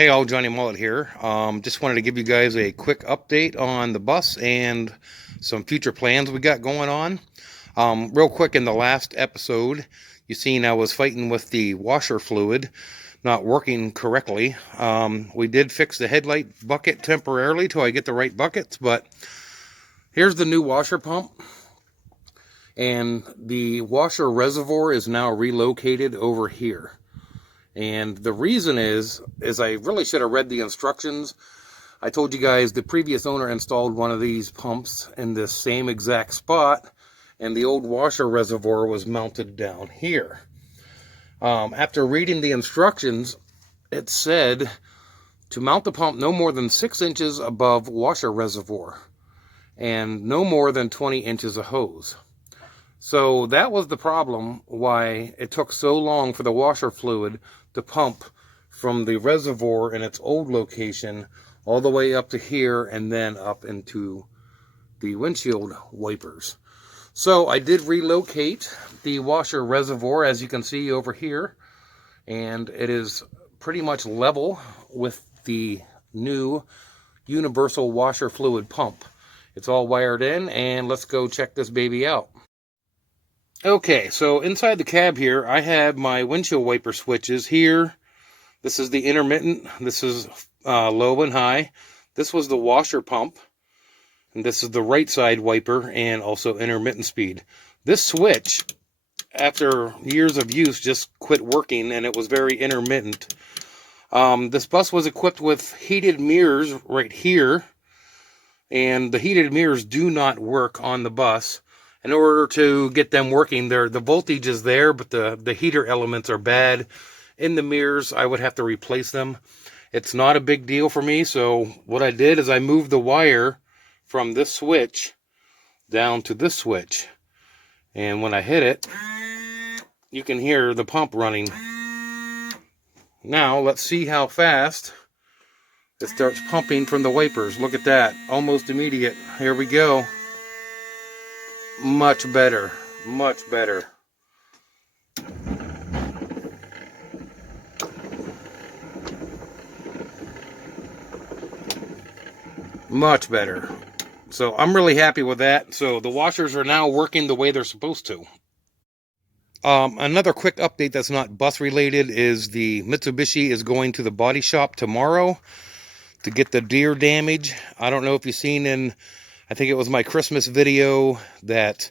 Hey all, Johnny Mullet here. Just wanted to give you guys a quick update on the bus and some future plans we got going on. Real quick, in the last episode, you seen I was fighting with the washer fluid not working correctly. We did fix the headlight bucket temporarily till I get the right buckets, but here's the new washer pump. And the washer reservoir is now relocated over here. And the reason is I really should have read the instructions. I told you guys the previous owner installed one of these pumps in this same exact spot, and the old washer reservoir was mounted down here. After reading the instructions, it said to mount the pump no more than 6 inches above washer reservoir and no more than 20 inches of hose. So that was the problem why it took so long for the washer fluid to pump from the reservoir in its old location all the way up to here and then up into the windshield wipers. So I did relocate the washer reservoir, as you can see over here, and it is pretty much level with the new universal washer fluid pump. It's all wired in, and let's go check this baby out. Okay, so inside the cab here, I have my windshield wiper switches here. This is the intermittent. This is low and high. This was the washer pump. And this is the right side wiper and also intermittent speed. This switch, after years of use, just quit working and it was very intermittent. This bus was equipped with heated mirrors right here. And the heated mirrors do not work on the bus. In order to get them working, the voltage is there, but the heater elements are bad. In the mirrors, I would have to replace them. It's not a big deal for me, so what I did is I moved the wire from this switch down to this switch. And when I hit it, you can hear the pump running. Now, let's see how fast it starts pumping from the wipers. Look at that, almost immediate. Here we go. Much better, much better. Much better. So I'm really happy with that. So the washers are now working the way they're supposed to. Another quick update that's not bus related is the Mitsubishi is going to the body shop tomorrow to get the deer damage. I don't know if you've seen I think it was my Christmas video that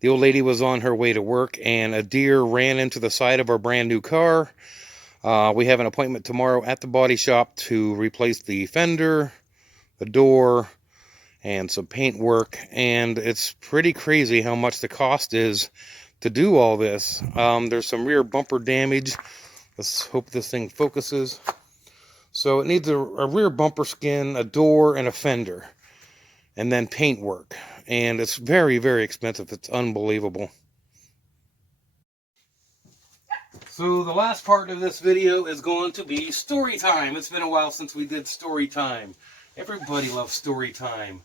the old lady was on her way to work and a deer ran into the side of our brand new car. We have an appointment tomorrow at the body shop to replace the fender, the door, and some paint work. And it's pretty crazy how much the cost is to do all this. There's some rear bumper damage. Let's hope this thing focuses. So it needs a rear bumper skin, a door, and a fender. And then paint work. And it's very, very expensive. It's unbelievable. So the last part of this video is going to be story time. It's been a while since we did story time. Everybody loves story time.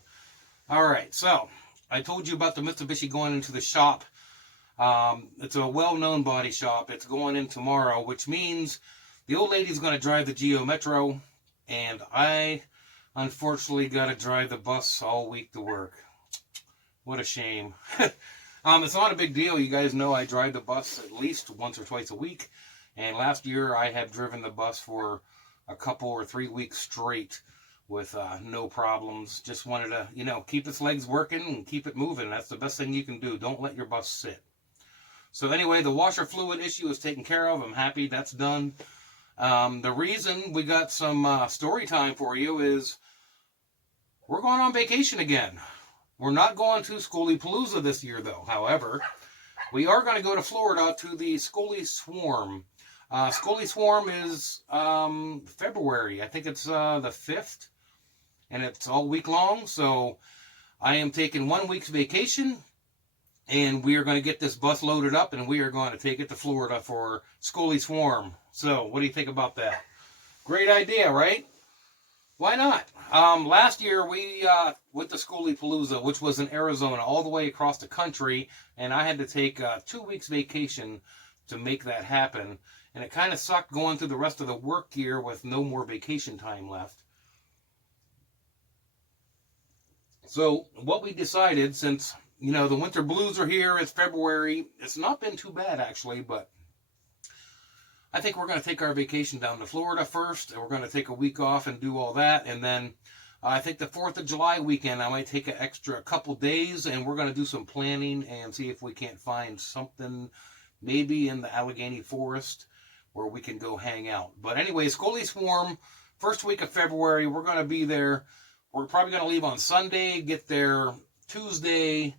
Alright, so I told you about the Mitsubishi going into the shop. It's a well-known body shop. It's going in tomorrow, which means the old lady's going to drive the Geo Metro, and I unfortunately got to drive the bus all week to work. What a shame. It's not a big deal. You guys know I drive the bus at least once or twice a week. And last year I have driven the bus for a couple or 3 weeks straight with no problems. Just wanted to, keep its legs working and keep it moving. That's the best thing you can do. Don't let your bus sit. So anyway, the washer fluid issue is taken care of. I'm happy that's done. The reason we got some story time for you is we're going on vacation again. We're not going to Skoolie Palooza this year, though. However, we are going to go to Florida to the Skoolie Swarm. Skoolie Swarm is February. I think it's the 5th, and it's all week long. So I am taking 1 week's vacation, and we are going to get this bus loaded up, and we are going to take it to Florida for Skoolie Swarm. So what do you think about that? Great idea, right? Why not? Last year we went to Skoolie Palooza, which was in Arizona, all the way across the country, and I had to take 2 weeks vacation to make that happen. And it kind of sucked going through the rest of the work year with no more vacation time left. So what we decided, since, you know, the winter blues are here, it's February, it's not been too bad actually, but I think we're going to take our vacation down to Florida first, and we're going to take a week off and do all that, and then I think the 4th of July weekend, I might take an extra couple days, and we're going to do some planning and see if we can't find something maybe in the Allegheny Forest where we can go hang out. But anyway, Skoolie Swarm, first week of February, we're going to be there. We're probably going to leave on Sunday, get there Tuesday,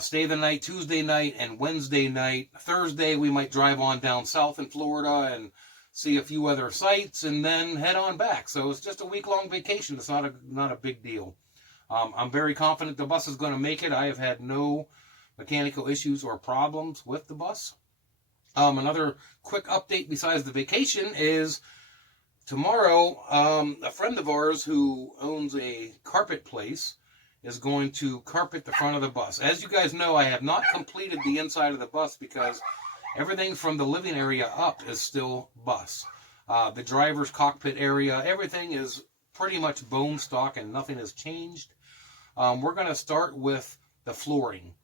stay the night Tuesday night and Wednesday night. Thursday, we might drive on down south in Florida and see a few other sites, and then head on back. So it's just a week-long vacation. It's not a big deal. I'm very confident the bus is going to make it. I have had no mechanical issues or problems with the bus. Another quick update besides the vacation is tomorrow, a friend of ours who owns a carpet place is going to carpet the front of the bus. As you guys know, I have not completed the inside of the bus because everything from the living area up is still bus. The driver's cockpit area, everything is pretty much bone stock and nothing has changed. We're going to start with the flooring.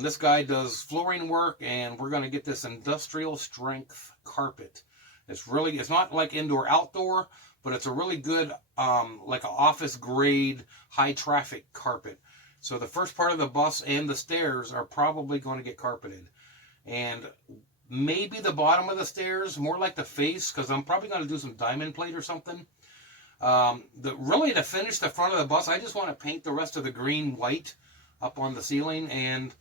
This guy does flooring work, and we're going to get this industrial strength carpet. It's not like indoor outdoor, but it's a really good, like an office grade, high traffic carpet. So the first part of the bus and the stairs are probably going to get carpeted. And maybe the bottom of the stairs, more like the face, because I'm probably going to do some diamond plate or something. Really to finish the front of the bus, I just want to paint the rest of the green white up on the ceiling and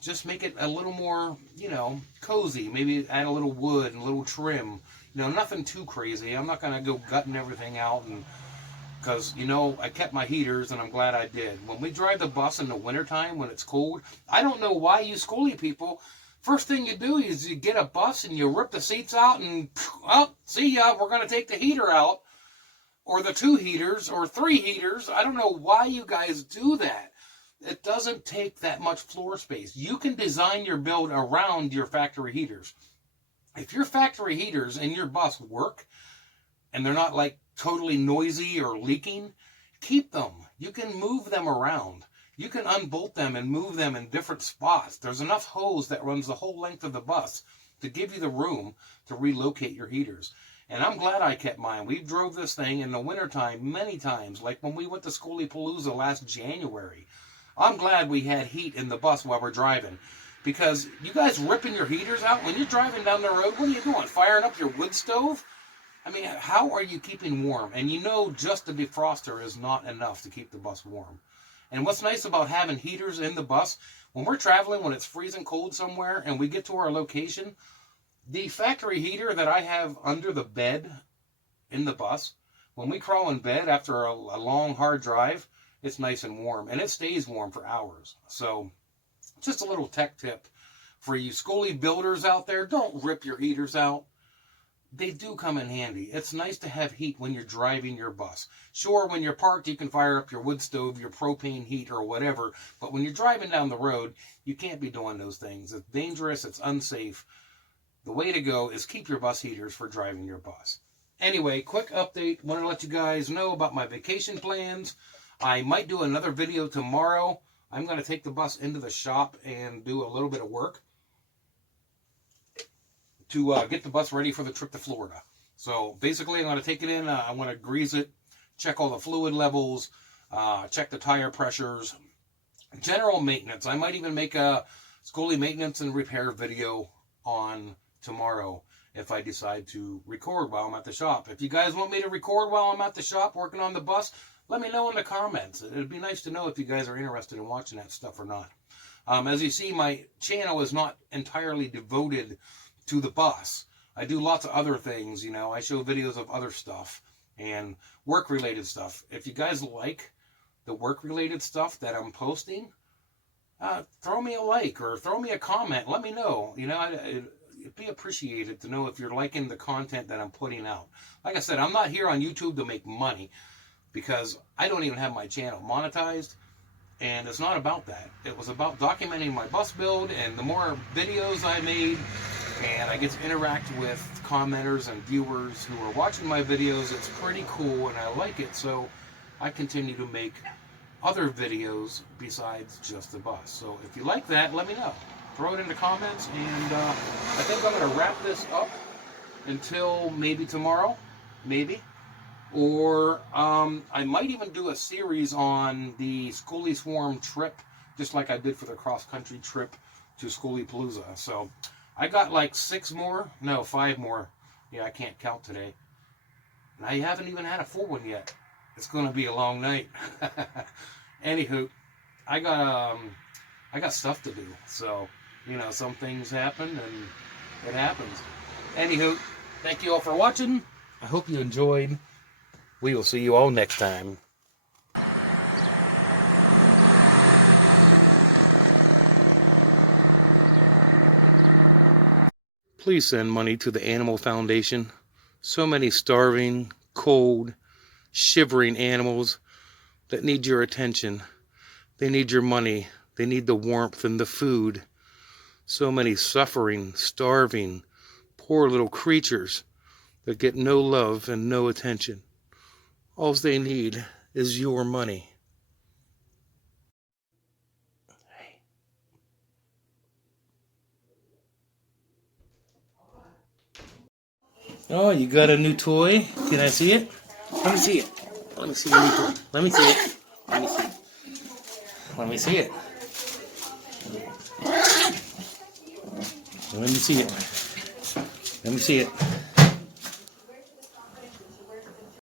just make it a little more, you know, cozy. Maybe add a little wood and a little trim. You know, nothing too crazy. I'm not going to go gutting everything out, and because, you know, I kept my heaters, and I'm glad I did. When we drive the bus in the wintertime when it's cold, I don't know why you Skoolie people, first thing you do is you get a bus and you rip the seats out and, oh, see ya, we're going to take the heater out, or the 2 heaters, or 3 heaters. I don't know why you guys do that. It doesn't take that much floor space. You can design your build around your factory heaters. If your factory heaters in your bus work, and they're not like totally noisy or leaking, keep them. You can move them around. You can unbolt them and move them in different spots. There's enough hose that runs the whole length of the bus to give you the room to relocate your heaters. And I'm glad I kept mine. We drove this thing in the wintertime many times, like when we went to Skoolie Palooza last January. I'm glad we had heat in the bus while we're driving. Because you guys ripping your heaters out when you're driving down the road, what are you doing? Firing up your wood stove? I mean, how are you keeping warm? And you know just a defroster is not enough to keep the bus warm. And what's nice about having heaters in the bus, when we're traveling, when it's freezing cold somewhere and we get to our location, the factory heater that I have under the bed in the bus, when we crawl in bed after a long, hard drive, it's nice and warm. And it stays warm for hours. So just a little tech tip for you Skoolie builders out there. Don't rip your heaters out. They do come in handy. It's nice to have heat when you're driving your bus. Sure, when you're parked, you can fire up your wood stove, your propane heat, or whatever. But when you're driving down the road, you can't be doing those things. It's dangerous. It's unsafe. The way to go is keep your bus heaters for driving your bus. Anyway, quick update. Wanted to let you guys know about my vacation plans. I might do another video tomorrow. I'm going to take the bus into the shop and do a little bit of work to get the bus ready for the trip to Florida. So basically, I'm going to take it in. I want to grease it, check all the fluid levels, check the tire pressures, general maintenance. I might even make a Skoolie maintenance and repair video on tomorrow if I decide to record while I'm at the shop. If you guys want me to record while I'm at the shop working on the bus, let me know in the comments. It'd be nice to know if you guys are interested in watching that stuff or not. As you see, my channel is not entirely devoted to the bus. I do lots of other things, you know. I show videos of other stuff and work-related stuff. If you guys like the work-related stuff that I'm posting, throw me a like or throw me a comment. Let me know. You know, it'd be appreciated to know if you're liking the content that I'm putting out. Like I said, I'm not here on YouTube to make money, because I don't even have my channel monetized, and it's not about that. It was about documenting my bus build, and the more videos I made, and I get to interact with commenters and viewers who are watching my videos. It's pretty cool, and I like it, so I continue to make other videos besides just the bus. So if you like that, let me know. Throw it in the comments, and I think I'm going to wrap this up until maybe tomorrow, maybe. Or I might even do a series on the Skoolie Swarm trip, just like I did for the cross-country trip to Skoolie Palooza. So I got like 5 more. Yeah, I can't count today. And I haven't even had a full one yet. It's going to be a long night. Anywho, I got stuff to do. So, you know, some things happen, and it happens. Anywho, thank you all for watching. I hope you enjoyed. We will see you all next time. Please send money to the Animal Foundation. So many starving, cold, shivering animals that need your attention. They need your money. They need the warmth and the food. So many suffering, starving, poor little creatures that get no love and no attention. All they need is your money. Oh, you got a new toy? Can I see it? Let me see it. Let me see your new toy. Let me see it. Let me see it. Let me see it. Let me see it. Let me see it.